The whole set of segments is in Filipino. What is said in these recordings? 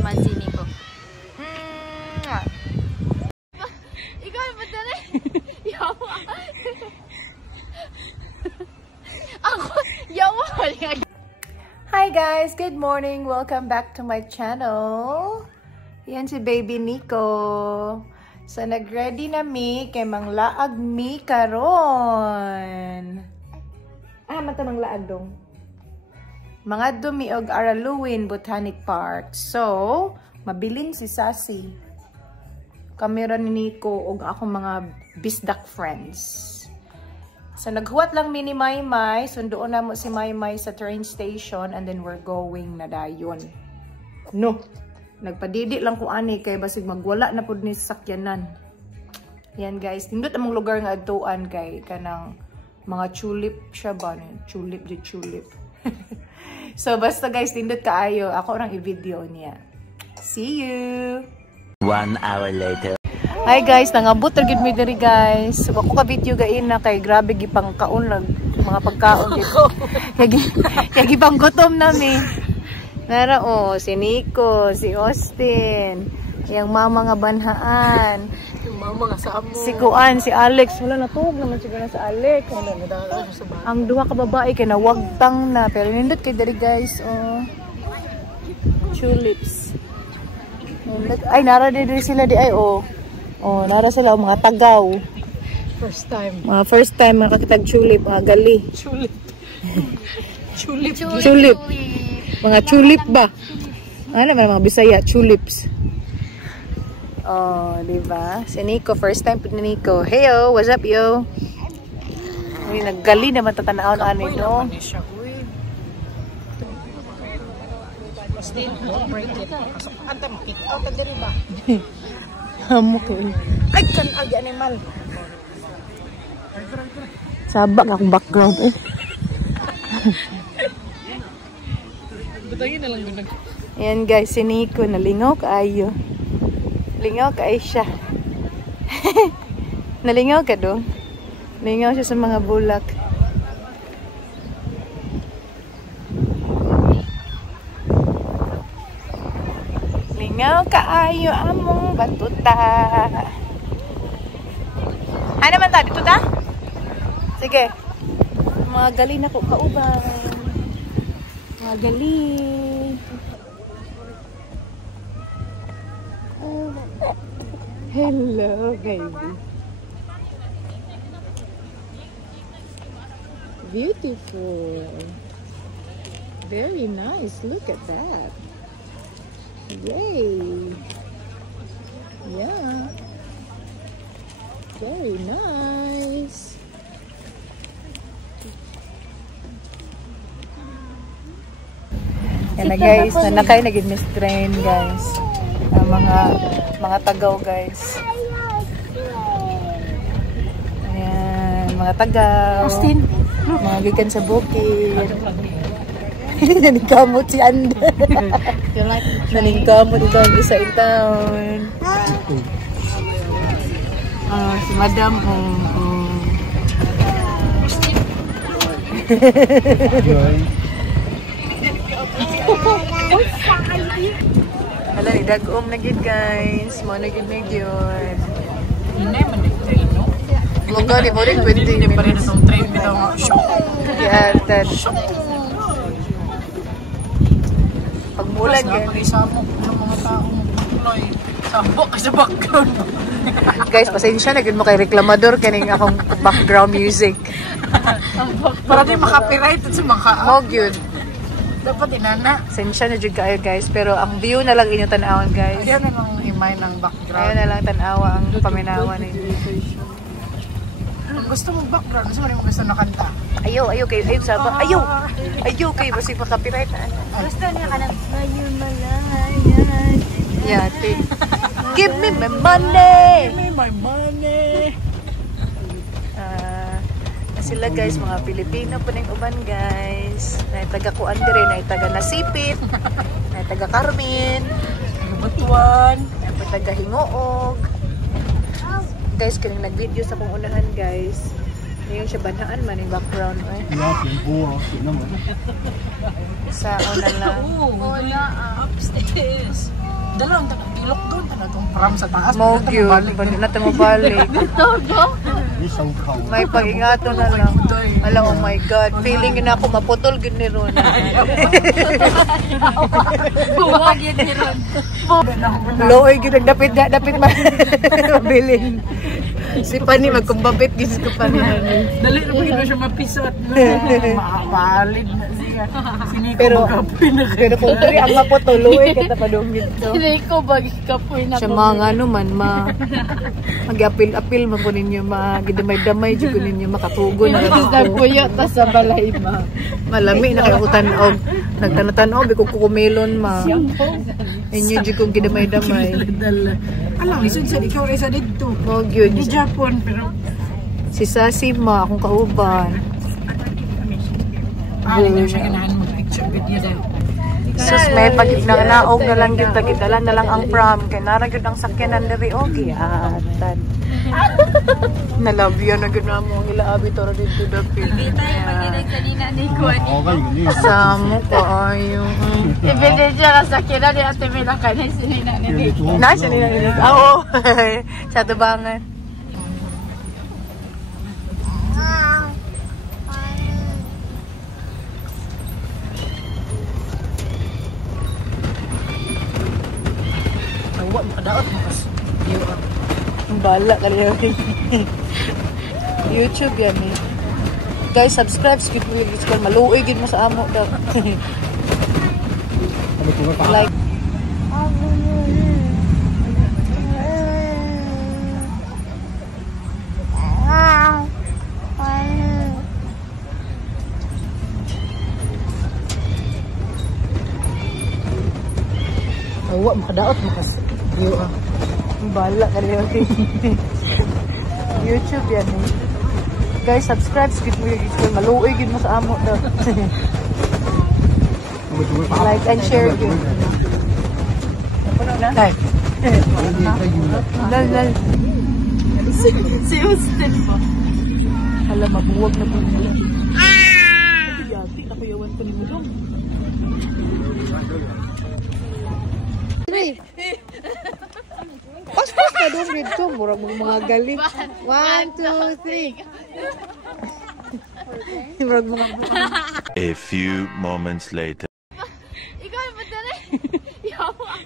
Mazini ko. Ikaw ba dali? Yawa. Ako, yawa. Hi guys, good morning. Welcome back to my channel. Yan si Baby Nico. So nag-ready na mi kay manglaag mi karon. Mata manglaag dong. Mga dumi og Araluin Botanic Park. So, mabilin si Sassy. Kamera ni Nico og akong mga bisdak friends. So, naghuwat lang mi ni Maymay. Sundoon na mo si Maymay sa train station and then we're going na dayon. No. Nagpadidi lang ko ani kay basig magwala na pud ni sakyanan. Yan guys, nindot among lugar nga adtuan kay kanang mga tulip siya ba ni tulip di tulip. So basta guys, nindot kaayo ako rang i-video niya. See you. 1 hour later. Hi guys, nangabot ra gid mi diri guys. So ako ka video gain na kay grabe gipang kaon lang mga pagkaon dito. Kay gipang gutom nami. Nara si Nico, si Austin, yung mama nga banhaan. Yung mama nga sa amo. Si Kuan, si Alex. Wala natug naman siguro sa Alex. Ang duha ka babae kay nawagtang na. Pero nindot kay diri guys. Tulips. Ay, nara diri sila di ay nara sila mga tagaw. First time. First time makakitag tulip, mga gali. Tulip. Mga tulip ba? Ano naman mga Bisaya? Tulips. Diba? Si Nico, first time po ni Nico. Hey yo, what's up yo? Uy, naggali naman tatanaon ano ito. Still, don't break it. Anta makik out ka diri ba? Hamok ko. Ay, kan agi animal. Sabak akong background eh. Ayan guys, si Nico nalingaw kaayo. Lingaw kaayo siya. Nalingaw ka do? Lingaw siya sa mga bulak. Lingaw kaayo among batuta. Ano man ta? Dito ta? Sige. Mga gali na ko kauban. Magaling. Hello, baby. Beautiful. Very nice. Look at that. Yay. Yeah. Very nice. Yan na guys, nanakay naging Miss Train guys. Mga tagaw guys. Ayan, mga tagaw. Austin, mga gikan sa bukid. Naningkamot si Ander. Naningkamot ito ang isa in town. Si Madam Hala ni dagom na gid guys. Mo na gid na gyud. Hinay man nag-train, no? Mga ni mo rin 20 Hindi pa rin itong train bitaw nga. Yeah, that. Pagmulag yan. Pag-isabok ng mga taong Pinoy. Sabok ka sa background. Guys, pasensya na gid mo kay reklamador kaning akong background music. Para di makapiright sa mga Mo gyud. dapat inana. Pasensya na jud kayo guys, pero ang view na lang inyo tan-awon guys. Ayan na lang himay ng background. Ayan na lang tan-awa ang paminawa ninyo. Gusto mo background? Gusto mo gusto na kanta? Ayaw kayo. Ayaw sabak. Ayaw kayo. Basta pa copyright na. Gusto niya ka ng ngayon malayan. Yeah, give me my money! Give me my money! Sila guys, mga Pilipino po ng uban guys. Naitaga Kuan dire, naitaga Nasipit, naitaga Carmen, Batuan, naitaga Hingoog. Guys, kaning nag-video sa kong unahan guys. Ngayon siya banhaan man yung background. Sa una lang. upstairs. Dalawang ilok doon. Itong pram sa taas. Mo gyud, pwede na tayo mabalik. May pag-ingato na lang. Alam, oh my God. Feeling yun ako maputol yun ni Ron. Buwag yun ni Ron. Looy yun, nagdapit mabiling. Si Pani, magkumbabit gis ko pa niya. Dali na pagkita siya mapisot. Mapalid na siya. Siniko Pero kung turi ang maputol, looy kita pa doon dito. Hindi ko bagi kapoy na Siya mga ano man, mag-apil-apil man ko ninyo, magidamay-damay dyan ko ninyo, makatugo na lang sa ako. kuyo ta sa balay ma. Malami na kayo tanog. Nagtanatanog, ikaw kukumelon ma. Inyo dyan kong gidamay-damay. Alam, isod sa ikaw ay sa dito. Oh, yun. Di Japon, pero... Si Sassy ma, akong kauban. Aling na siya ganahan mag-picture video daw. Sus, may pag-naog na lang yun, tagidala na lang ang prom. Kaya naragod ang sakyanan na rin, okay, atan. Nalabyan na gano'n mo, ilaabi toro dito dapit. Hindi tayo maginig kanina ni Kuan. Samo ko, ayaw. Ebidensya ka sa kina ni Ate Mila kanin sinina ni Nasa nila nila. Oo, sa tubangan. Tawa, makadaot mo kasi. Bala ka rin. YouTube yan eh. Guys, subscribe. Skip mo yung subscribe. Maluoy din mo sa amo daw. Like. Tawa, makadaot mo kasi. Bala ka rin. YouTube yan eh. Guys, subscribe. Skip mo yung subscribe. Maluoy din mo sa amo daw. Like and share yun. Tay. Lal. Si Austin po. Hala, mabuwag na po nila. Yati, nakuyawan ko ni mo dong. Pas-pas na dong dito. Murang mga galit. 1, 2, 3. Murang mga A few moments later. Ikaw ba dali? Yawa.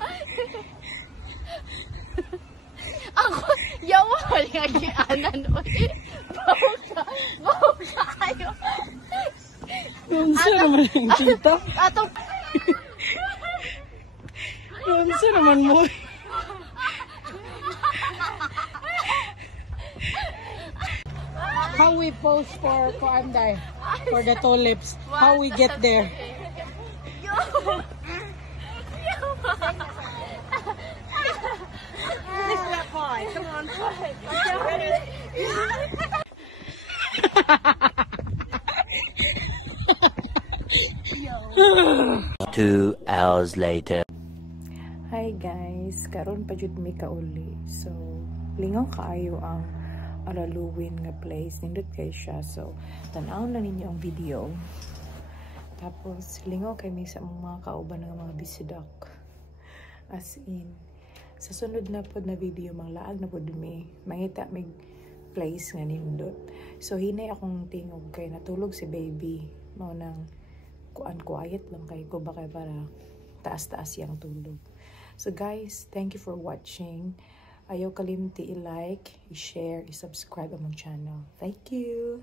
Ako, yawa nga gianan. Bawa ka kayo. Unsa naman yung kita? Atong Unsa naman mo? How we pose for Anday, for the tulips? How we get there? Come on. 2 hours later. Hi guys, karon pa jud mi kauli. So, lingaw kaayo ang Araluwin nga place. Nindot kay siya. So, tan-aw na ninyo ang video. Tapos, lingaw kay mi sa mga kauban nga mga bisidak. As in, sa sunod na pod na video, manglaag na pod mi. Mangita mig place nga nindot. So, hinay akong tingog kay natulog si baby. Mao nang quiet lang kay ko ba kay para taas-taas yang tulog. So guys, thank you for watching. Ayaw kalimti i-like, i-share, i-subscribe ang channel. Thank you!